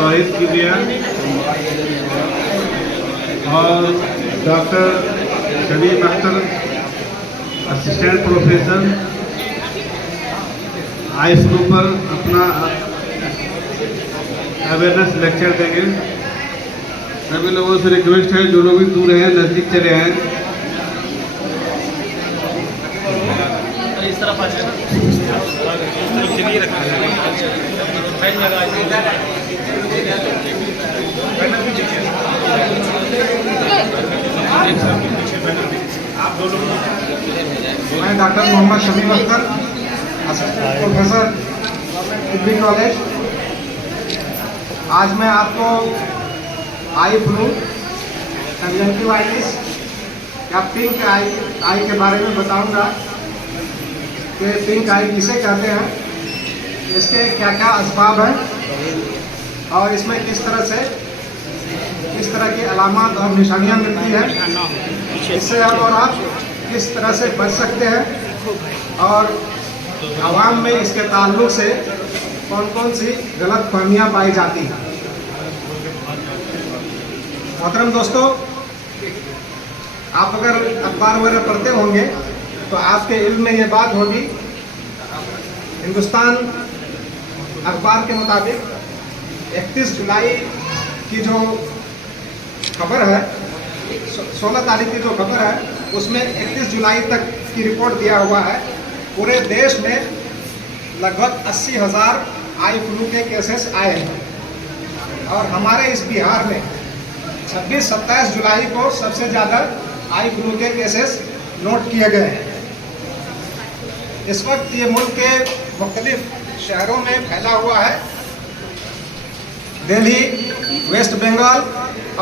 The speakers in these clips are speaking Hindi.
तौहीद किबिया और doctor Shabib Akhtar assistant professor eye flu पर अपना अवेयरनेस लेक्चर देंगे। सभी लोगों से रिक्वेस्ट है, जो लोग भी दूर हैं नज़दीक चले आए। इस तरफ मैं doctor Mohammad Shabib Akhtar assistant professor Tibbi college. आज मैं आपको आई फ्लू, कंजंक्टिवाइटिस या पिंक आई के बारे में बताऊंगा कि पिंक आई किसे कहते हैं, इसके क्या क्या असबाब हैं और इसमें किस तरह की अलामत और निशानियां मिलती हैं, इससे हम और आप किस तरह से बच सकते हैं और आवाम में इसके ताल्लुक से कौन कौन सी गलत फहमियाँ पाई जाती हैं। मोहतरम दोस्तों, आप अगर अखबार वगैरह पढ़ते होंगे तो आपके इल्म में ये बात होगी, हिंदुस्तान अखबार के मुताबिक 31 जुलाई की जो खबर है, 16 तारीख की जो खबर है, उसमें 31 जुलाई तक की रिपोर्ट दिया हुआ है। पूरे देश में लगभग 80,000 आई फ्लू के केसेस आए हैं और हमारे इस बिहार में 26-27 जुलाई को सबसे ज़्यादा आई फ्लू के केसेस नोट किए गए हैं। इस वक्त ये मुल्क के मुख्तलिफ शहरों में फैला हुआ है। दिल्ली, वेस्ट बंगाल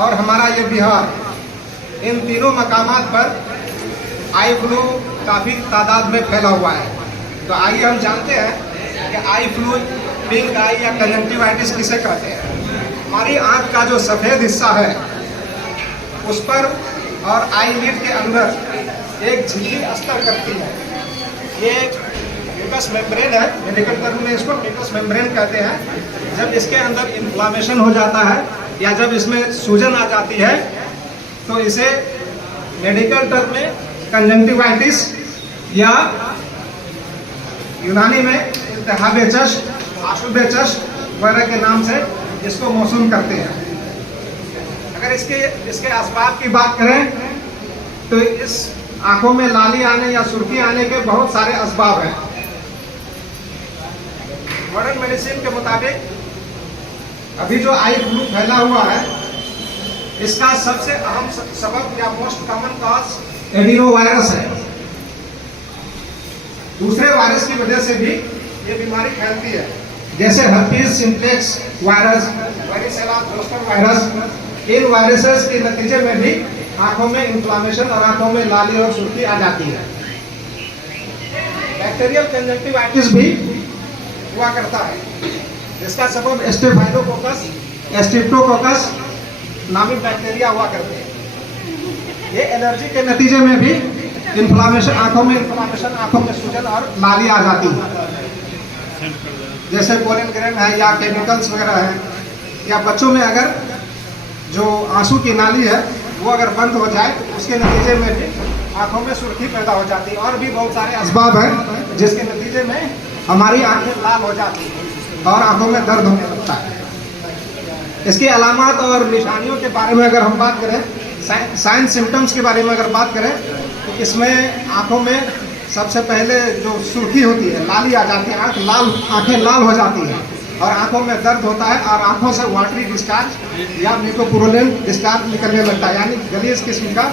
और हमारा ये बिहार, इन तीनों मकामात पर आई फ्लू काफ़ी तादाद में फैला हुआ है। तो आइए हम जानते हैं कि आई फ्लू, पिंक आई या कंजंक्टिवाइटिस किसे कहते हैं। हमारी आँख का जो सफ़ेद हिस्सा है उस पर और आई लिड के अंदर एक झिल्ली अस्तर करती है। ये म्यूकस मेम्ब्रेन है, मेडिकल टर्म में इसको म्यूकस मेम्ब्रेन कहते हैं। जब इसके अंदर इन्फ्लामेशन हो जाता है या जब इसमें सूजन आ जाती है तो इसे मेडिकल टर्म में कंजंक्टिवाइटिस या यूनानी में इल्तिहाब चश्म, आशुब चश्म वगैरह के नाम से इसको मौसूम करते हैं। अगर इसके असबाब की बात करें तो इस आंखों में लाली आने या सुर्खी आने के बहुत सारे असबाब हैं। मॉडर्न मेडिसिन के मुताबिक अभी जो आई फ्लू फैला हुआ है, इसका सबसे अहम सबब या most common cause adeno virus है। दूसरे वायरस की वजह से भी ये बीमारी फैलती है, जैसे herpes simplex virus, varicella zoster virus. इन वायरसेस के नतीजे में भी आंखों में इन्फ्लामेशन और आंखों में लाली और सुर्खी आ जाती है। बैक्टीरियल कंजंक्टिवाइटिस भी हुआ करता है, जिसका सबब स्टेफाइलोकोकस, स्ट्रेप्टोकोकस नामी बैक्टीरिया हुआ करते हैं। ये एलर्जी के नतीजे में भी इन्फ्लामेशन, आंखों में इन्फ्लामेशन, आंखों में सूजन और लाली आ जाती है। जैसे पोलन ग्रेन है या केमिकल्स वगैरह है, या बच्चों में अगर जो आंसू की नाली है वो अगर बंद हो जाए तो उसके नतीजे में भी आंखों में सुर्खी पैदा हो जाती है। और भी बहुत सारे असबाब हैं जिसके नतीजे में हमारी आंखें लाल हो जाती हैं और आंखों में दर्द होने लगता है। इसकी अलामत और निशानियों के बारे में अगर हम बात करें, साइन सिम्टम्स के बारे में अगर बात करें तो इसमें आंखों में सबसे पहले जो सुर्खी होती है, लाली आ जाती है, आंखें लाल हो जाती हैं और आंखों में दर्द होता है और आंखों से वाटरी डिस्चार्ज या म्यूकोपुरुलेंट डिस्चार्ज निकलने लगता है, यानी गलीज किस्म का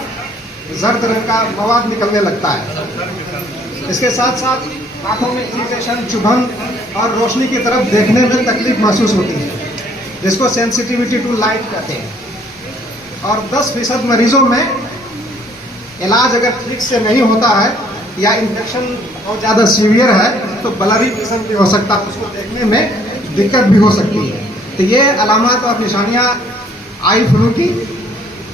जर्द रंग का मवाद निकलने लगता है। इसके साथ साथ आंखों में इरिटेशन, चुभन और रोशनी की तरफ देखने में तकलीफ महसूस होती है, जिसको सेंसिटिविटी टू लाइट कहते हैं। और 10% मरीजों में इलाज अगर ठीक से नहीं होता है या इन्फेक्शन बहुत ज़्यादा सीवियर है तो ब्लरी विजन भी हो सकता है, उसको देखने में दिक्कत भी हो सकती है। तो ये अलामत और निशानियाँ आई फ्लू की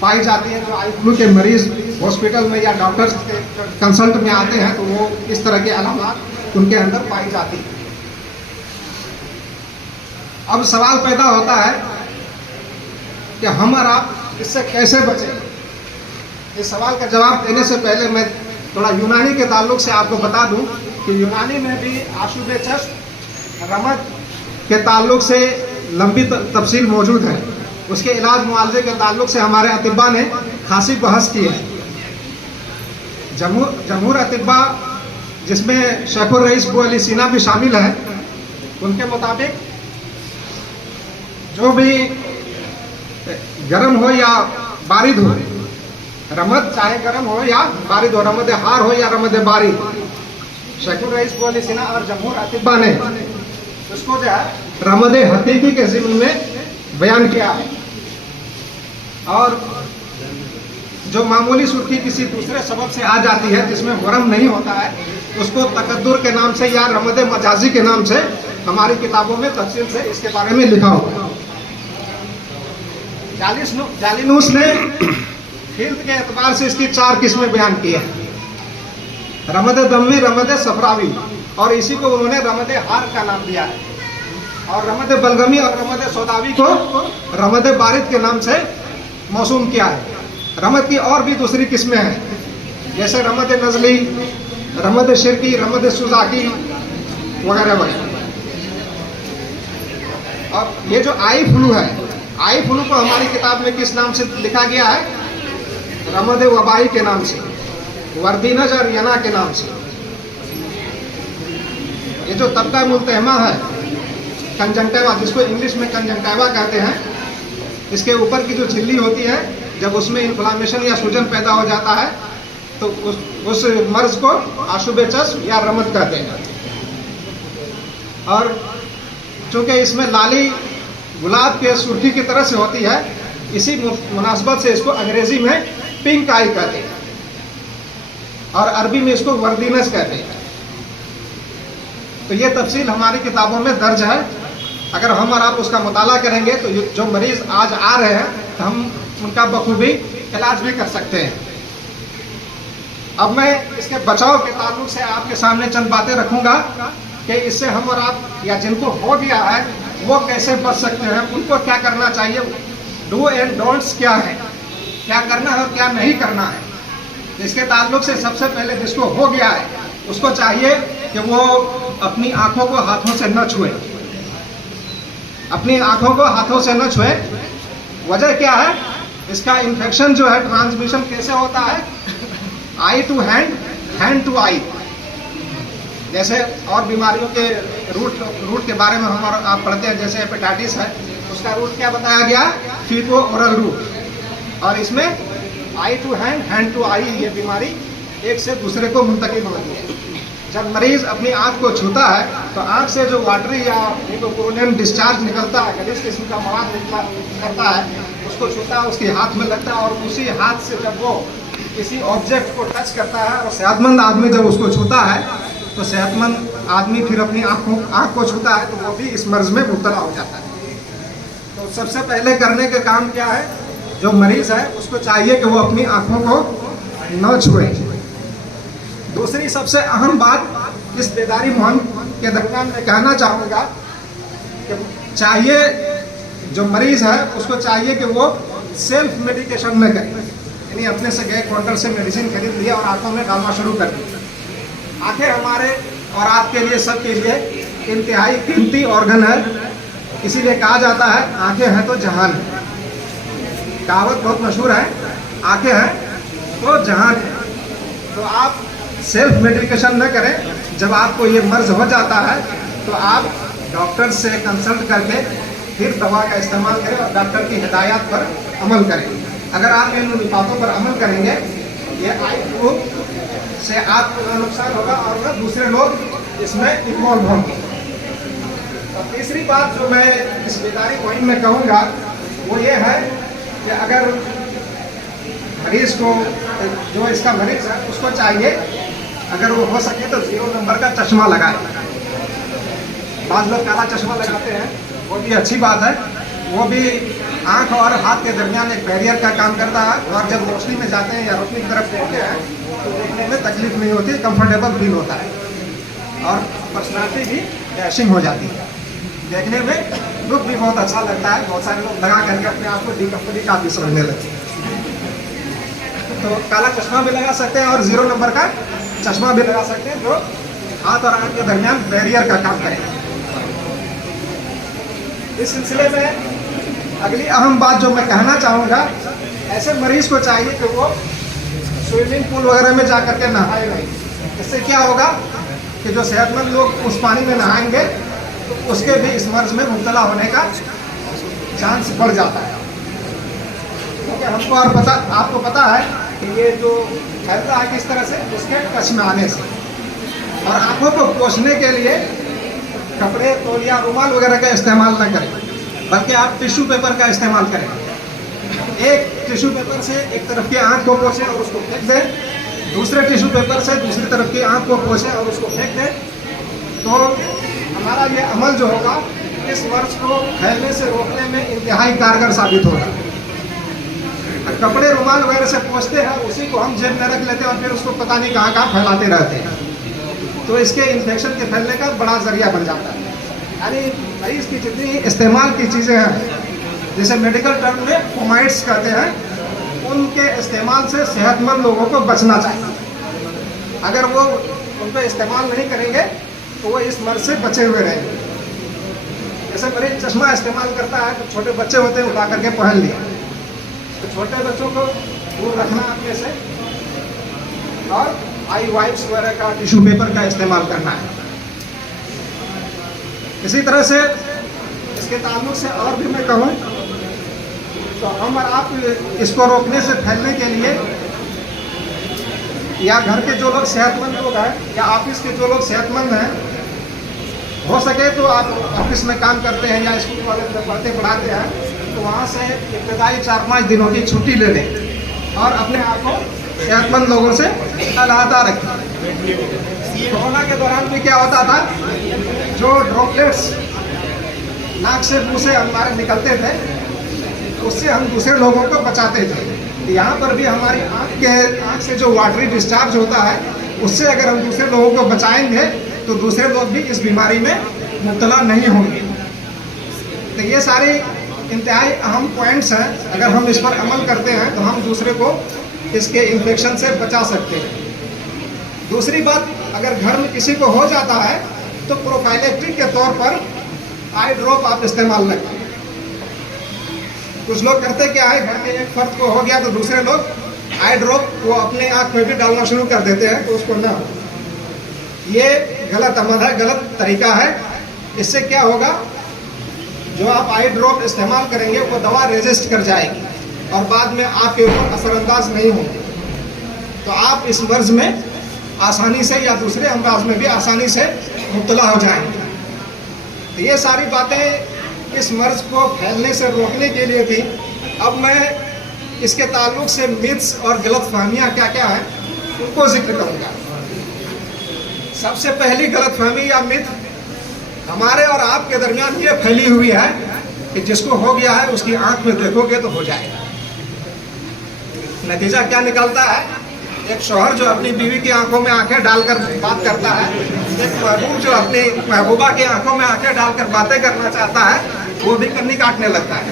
पाई जाती हैं। जो आई फ्लू के मरीज हॉस्पिटल में या डॉक्टर्स के कंसल्ट में आते हैं तो वो इस तरह के अलामत उनके अंदर पाई जाती हैं। अब सवाल पैदा होता है कि हम और आप इससे कैसे बचें। इस सवाल का जवाब देने से पहले मैं थोड़ा यूनानी के ताल्लुक से आपको बता दूं कि यूनानी में भी आशुबे चश्म रमद के ताल्लुक से लंबी तफसील मौजूद है। उसके इलाज मुआवजे के ताल्लुक से हमारे अतिब्बा ने खासी बहस की है। जमहूर अतिब्बा, जिसमें शेखुर रईस बू अली सीना भी शामिल है, उनके मुताबिक जो भी गर्म हो या बारिद हो, रमद चाहे गर्म हो या बारिद हो, रमद हार हो या रमद बारिद, शेखुर रईस बू अली सीना और जमहूर अतिब्बा ने उसको जो है रमद हकीकी के ज़िम्न में बयान किया है। और जो मामूली सुर्खी किसी दूसरे सबब से आ जाती है जिसमें वरम नहीं होता है, उसको तकद्दुर के नाम से या रमद मजाजी के नाम से हमारी किताबों में तफसील से इसके बारे में लिखा होगा। जालिनूस ने फिल्द के एतबार से इसकी 4 किस्में बयान की है, रमद दम्मी, रमद सफरावी, और इसी को उन्होंने रमद हार का नाम दिया है। और रमद बलगमी और रमद सौदावी को रमद बारिद के नाम से मौसूम किया है। रमद की और भी दूसरी किस्में हैं, जैसे रमद नजली, रमद शिरकी, रमद सुजाकी वगैरह वगैरह। और ये जो आई फ्लू है, आई फ्लू को हमारी किताब में किस नाम से लिखा गया है? रमद वबाई के नाम से, वर्दीनज और यना के नाम से। ये जो तबका मुल्तहमा है, कंजंक्टिवा, जिसको इंग्लिश में कंजंक्टिवा कहते हैं, इसके ऊपर की जो झिल्ली होती है, जब उसमें इन्फ्लामेशन या सूजन पैदा हो जाता है तो उस मर्ज को आशुबे चश्म या रमद कहते हैं। और चूंकि इसमें लाली गुलाब के सुर्खी की तरह से होती है, इसी मुनासबत से इसको अंग्रेजी में पिंक आई कहते हैं और अरबी में इसको वर्दीनस कहते हैं। तो ये तफसील हमारी किताबों में दर्ज है। अगर हम और आप उसका मुताला करेंगे तो जो मरीज आज आ रहे हैं तो हम उनका बखूबी इलाज भी कर सकते हैं। अब मैं इसके बचाव के ताल्लुक से आपके सामने चंद बातें रखूंगा कि इससे हम और आप या जिनको हो गया है वो कैसे बच सकते हैं, उनको क्या करना चाहिए, डू एंड डोंट्स क्या है, क्या करना है और क्या नहीं करना है। इसके ताल्लुक से सबसे पहले जिसको हो गया है उसको चाहिए कि वो अपनी आंखों को हाथों से न छुए, अपनी आंखों को हाथों से न छुए। वजह क्या है? इसका इन्फेक्शन जो है, ट्रांसमिशन कैसे होता है? आई टू हैंड, हैंड टू आई। जैसे और बीमारियों के रूट के बारे में हम और आप पढ़ते हैं, जैसे हेपेटाइटिस है, उसका रूट क्या बताया गया? फीको ओरल रूट। और इसमें आई टू हैंड, हैंड टू आई, ये बीमारी एक से दूसरे को मुंतकिल होती है। जब मरीज अपनी आंख को छूता है तो आंख से जो वाटरी या कोरोनियन डिस्चार्ज निकलता है, गलीज किस्म का मवाद निकलता है, उसको छूता है, उसके हाथ में लगता है, और उसी हाथ से जब वो किसी ऑब्जेक्ट को टच करता है, और सेहतमंद आदमी जब उसको छूता है तो सेहतमंद आदमी फिर अपनी आंख को छूता है तो वो भी इस मर्ज में मुब्तला हो जाता है। तो सबसे पहले करने के काम क्या है? जो मरीज है उसको चाहिए कि वो अपनी आंखों को न छुए। दूसरी सबसे अहम बात इस बेदारी मुहिम के दरमियान मैं कहना चाहूँगा कि चाहिए जो मरीज़ है उसको चाहिए कि वो सेल्फ मेडिकेशन न करे, यानी अपने से गए काउंटर से मेडिसिन खरीद लिया और आंखों में डालना शुरू कर दिया। आंखें हमारे और आपके लिए, सबके लिए इंतहाई कीमती ऑर्गन है, इसीलिए कहा जाता है आंखें हैं तो जहान है। कहावत बहुत मशहूर है, आंखें हैं तो जहान है। तो आप सेल्फ मेडिकेशन न करें। जब आपको ये मर्ज हो जाता है तो आप डॉक्टर से कंसल्ट करके फिर दवा का इस्तेमाल करें और डॉक्टर की हिदायत पर अमल करें। अगर आप इन बातों पर अमल करेंगे, ये आई फ्लू से आपको नुकसान होगा और न दूसरे लोग इसमें इन्वॉल्व होंगे। और तीसरी बात जो मैं इस बेदारी मुहिम में कहूँगा वो ये है कि अगर मरीज को, जो इसका मरीज है उसको चाहिए अगर वो हो सके तो 0 नंबर का चश्मा लगाए। बाज़ लोग काला चश्मा लगाते हैं, वो भी अच्छी बात है, वो भी आंख और हाथ के दरमियान एक बैरियर का काम करता है, और जब रोशनी में जाते हैं या रोशनी की तरफ देखते हैं तो देखने में तकलीफ नहीं होती, कंफर्टेबल फील होता है और पर्सनालिटी भी डैशिंग हो जाती है, देखने में लुक भी बहुत अच्छा लगता है। बहुत सारे लोग लगा करके अपने आप को डी कंपनी का भी समझने लगते हैं। तो काला चश्मा भी लगा सकते हैं और 0 नंबर का चश्मा भी लगा सकते हैं, जो हाथ और आंख के दरमियान बैरियर का काम करेगा। इस सिलसिले में अगली अहम बात जो मैं कहना चाहूँगा, ऐसे मरीज को चाहिए कि वो स्विमिंग पूल वगैरह में जा करके नहाए नहीं। इससे क्या होगा कि जो सेहतमंद लोग उस पानी में नहाएंगे तो उसके भी इस मर्ज में मुब्तला होने का चांस बढ़ जाता है। क्योंकि हमको और आपको पता है कि ये जो फैलता है किस तरह से, उसके टच में आने से। और आंखों को पोंछने के लिए कपड़े, तौलिया, रुमाल वगैरह का इस्तेमाल न करें, बल्कि आप टिश्यू पेपर का इस्तेमाल करें। एक टिश्यू पेपर से एक तरफ की आंख को पोंछें और उसको फेंक दें, दूसरे टिश्यू पेपर से दूसरी तरफ की आंख को पोंछें और उसको फेंक दें। तो हमारा ये अमल जो होगा इस मर्ज को फैलने से रोकने में इंतहाई कारगर साबित होगा। कपड़े, रुमाल वगैरह से पोंछते हैं, उसी को हम जेब में रख लेते हैं और फिर उसको पता नहीं कहाँ कहाँ फैलाते रहते हैं, तो इसके इन्फेक्शन के फैलने का बड़ा जरिया बन जाता है। यानी मरीज की जितनी इस्तेमाल की चीज़ें हैं, जैसे मेडिकल टर्म में फोमाइड्स कहते हैं, उनके इस्तेमाल से सेहतमंद लोगों को बचना चाहिए। अगर वो उनको इस्तेमाल नहीं करेंगे तो वो इस मर्ज से बचे हुए रहेंगे। जैसे मरीज चश्मा इस्तेमाल करता है तो छोटे बच्चे होते हैं, उठा करके पहन लिया, तो छोटे बच्चों को दूर रखना अपने से, और आई वाइप्स वगैरह का, टिश्यू पेपर का इस्तेमाल करना है। इसी तरह से इसके ताल्लुक से और भी मैं कहूँ तो हम और आप इसको रोकने से फैलने के लिए, या घर के जो लोग सेहतमंद लोग हैं या ऑफिस के जो लोग सेहतमंद हैं, हो सके तो आप ऑफिस में काम करते हैं या स्कूल कॉलेज में पढ़ते पढ़ाते हैं, तो वहाँ से इब्तदाई 4-5 दिनों की छुट्टी ले लें और अपने आप को सेहतमंद लोगों से अलहदा रखें। कोरोना के दौरान भी क्या होता था, जो ड्रॉपलेट्स नाक से, मुंह से हमारे निकलते थे, उससे हम दूसरे लोगों को बचाते थे। यहाँ पर भी हमारी आँख से जो वाटरी डिस्चार्ज होता है, उससे अगर हम दूसरे लोगों को बचाएंगे तो दूसरे लोग भी इस बीमारी में मुब्तला नहीं होंगे। तो ये सारे इंतहाई अहम पॉइंट्स हैं। अगर हम इस पर अमल करते हैं तो हम दूसरे को इसके इन्फेक्शन से बचा सकते हैं। दूसरी बात, अगर घर में किसी को हो जाता है तो प्रोफाइलेक्टिक के तौर पर आई ड्रॉप आप इस्तेमाल न करें। कुछ लोग करते क्या है, घर में एक फर्द को हो गया तो दूसरे लोग आई ड्रॉप वो अपने आँख में भी डालना शुरू कर देते हैं, तो उसको ना, ये गलत अमल है, गलत तरीका है। इससे क्या होगा, जो आप आई ड्रॉप इस्तेमाल करेंगे वो दवा रेजिस्ट कर जाएगी और बाद में आपके ऊपर असरअंदाज नहीं होंगे, तो आप इस मर्ज में आसानी से या दूसरे अमराज में भी आसानी से मुब्तला हो जाएंगे। तो ये सारी बातें इस मर्ज को फैलने से रोकने के लिए थी। अब मैं इसके ताल्लुक से मिथ्स और गलतफहमियाँ क्या क्या हैं उनको जिक्र करूँगा। सबसे पहली गलतफहमी या मिथ हमारे और आपके दरमियान ये फैली हुई है कि जिसको हो गया है उसकी आंख में देखोगे तो हो जाएगा। नतीजा क्या निकलता है, एक शौहर जो अपनी बीवी की आंखों में आंखें डालकर बात करता है, एक महबूब जो अपनी महबूबा की आंखों में आंखें डालकर बातें करना चाहता है, वो भी कन्नी काटने लगता है।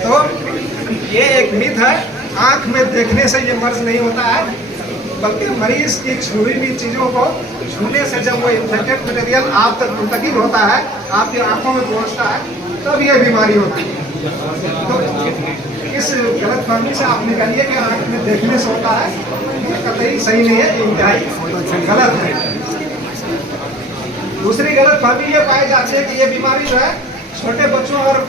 तो ये एक मिथ है। आंख में देखने से ये मर्ज नहीं होता है, बल्कि मरीज की छुई हुई चीज़ों को छूने से जब वो इन्फेक्टेड मटेरियल आप तक मुंतकिल होता है, आपकी आंखों में पहुंचता है, तब ये बीमारी होती है। तो इस गलतफहमी से आप निकालिए कि आंख में देखने से होता है, ये कतई सही नहीं है, इंतहाई गलत है। दूसरी गलतफहमी ये पाई जाती है कि ये बीमारी जो है छोटे बच्चों और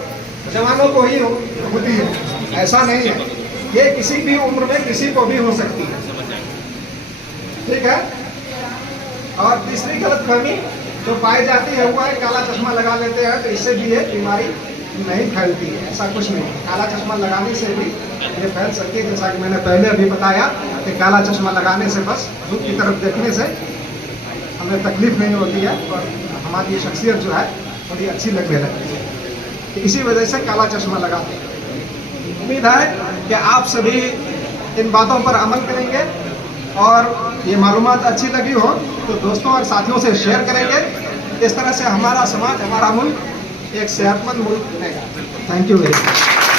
जवानों को ही होती है। ऐसा नहीं है, ये किसी भी उम्र में किसी को भी हो सकती है, ठीक है। और तीसरी गलतफहमी जो पाई जाती है वो है काला चश्मा लगा लेते हैं तो इससे भी ये बीमारी नहीं फैलती है। ऐसा कुछ नहीं है, काला चश्मा लगाने से भी ये फैल सकती है। जैसा कि मैंने पहले अभी बताया कि काला चश्मा लगाने से बस धूप की तरफ देखने से हमें तकलीफ नहीं होती है और हमारी शख्सियत जो है थोड़ी अच्छी लगने लगती है, तो इसी वजह से काला चश्मा लगाते हैं। उम्मीद है कि आप सभी इन बातों पर अमल करेंगे और ये मालूमात अच्छी लगी हो तो दोस्तों और साथियों से शेयर करेंगे। इस तरह से हमारा समाज, हमारा मुल्क एक सेहतमंद मुल्क बनेगा। Thank you very much.